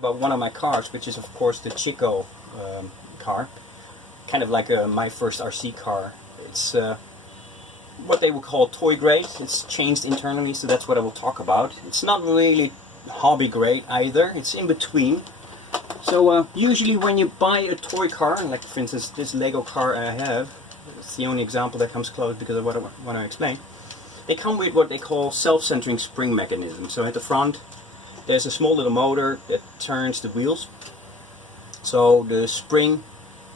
About one of my cars, which is of course the Chicco car, kind of like my first RC car. It's what they would call toy grade. It's changed internally, so that's what I will talk about. It's not really hobby grade either, it's in between. So usually when you buy a toy car, like for instance this Lego car I have, it's the only example that comes close because of what I want to explain. They come with what they call self-centering spring mechanism. So at the front there's a small little motor that turns the wheels. So the spring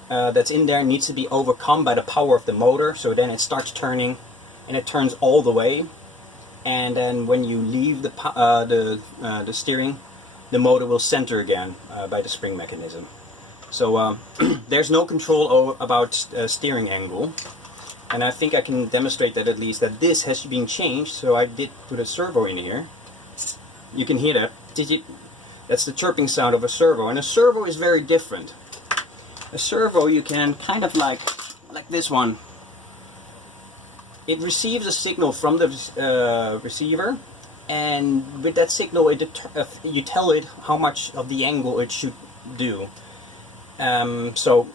that's in there needs to be overcome by the power of the motor, so then it starts turning, and it turns all the way. And then when you leave the steering, the motor will center again by the spring mechanism. So there's no control about steering angle, and I think I can demonstrate that at least, that this has been changed. So I did put a servo in here. You can hear that. That's the chirping sound of a servo, and a servo is very different. A servo you can kind of like this one. It receives a signal from the receiver, and with that signal you tell it how much of the angle it should do. So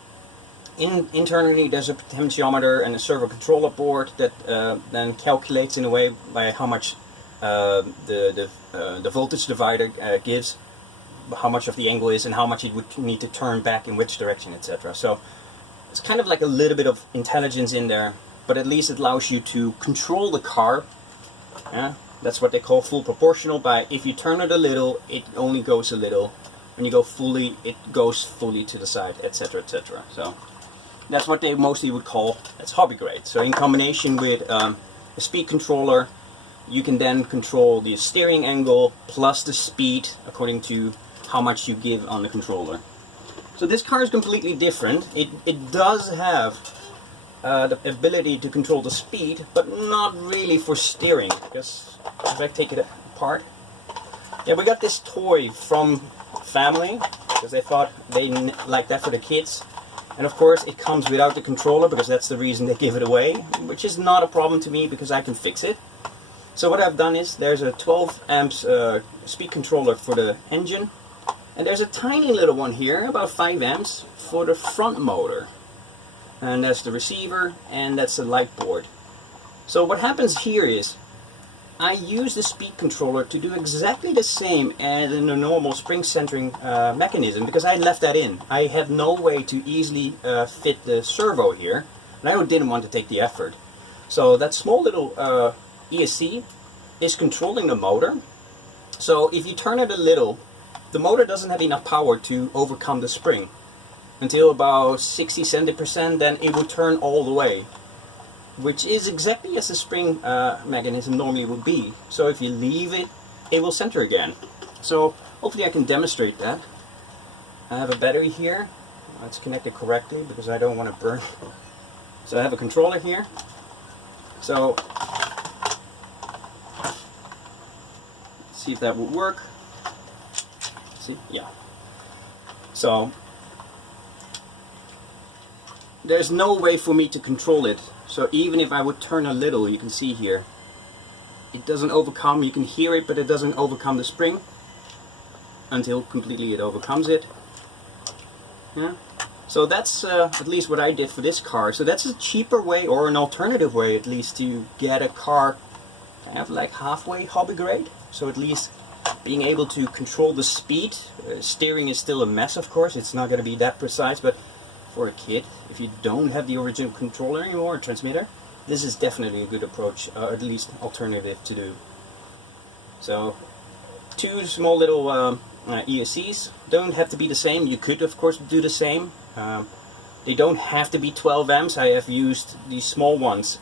internally there's a potentiometer and a servo controller board that then calculates in a way by how much the voltage divider gives, how much of the angle is and how much it would need to turn back in which direction, etc. So it's kind of like a little bit of intelligence in there, but at least it allows you to control the car. Yeah? That's what they call full proportional. By if you turn it a little, it only goes a little. When you go fully, it goes fully to the side, etc., etc. So that's what they mostly would call, that's hobby grade. So in combination with a speed controller, you can then control the steering angle plus the speed according to how much you give on the controller. So this car is completely different. It does have the ability to control the speed, but not really for steering. Because if I take it apart, yeah, we got this toy from family because they thought they like that for the kids, and of course it comes without the controller because that's the reason they give it away, which is not a problem to me because I can fix it. So what I've done is there's a 12 amps speed controller for the engine, and there's a tiny little one here, about 5 amps, for the front motor. And that's the receiver, and that's the light board. So what happens here is I use the speed controller to do exactly the same as in a normal spring centering mechanism, because I left that in. I had no way to easily fit the servo here, and I didn't want to take the effort. So that small little ESC is controlling the motor. So if you turn it a little, the motor doesn't have enough power to overcome the spring. Until about 60–70%, then it will turn all the way, which is exactly as the spring mechanism normally would be. So if you leave it, it will center again. So hopefully I can demonstrate that. I have a battery here. It's connected correctly because I don't want to burn. So I have a controller here. So let's see if that would work. See? Yeah. So there's no way for me to control it. So even if I would turn a little, you can see here, it doesn't overcome. You can hear it, but it doesn't overcome the spring until completely it overcomes it. Yeah. So that's at least what I did for this car. So that's a cheaper way, or an alternative way at least, to get a car kind of like halfway hobby grade. So at least being able to control the speed. Steering is still a mess, of course. It's not going to be that precise, but for a kid, if you don't have the original controller anymore, or transmitter, this is definitely a good approach, or at least alternative to do. So 2 small little ESCs don't have to be the same. You could of course do the same. They don't have to be 12 amps. I have used these small ones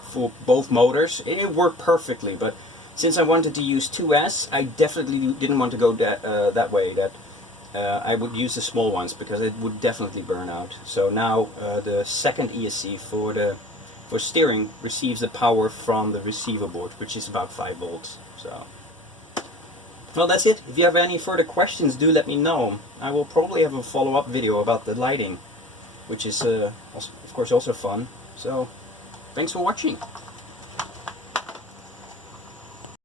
for both motors. It worked perfectly, but since I wanted to use 2S, I definitely didn't want to go that way. I would use the small ones because it would definitely burn out. So now the second ESC for steering receives the power from the receiver board, which is about 5 volts. So, well, that's it. If you have any further questions, do let me know. I will probably have a follow-up video about the lighting, which is of course also fun. So, thanks for watching.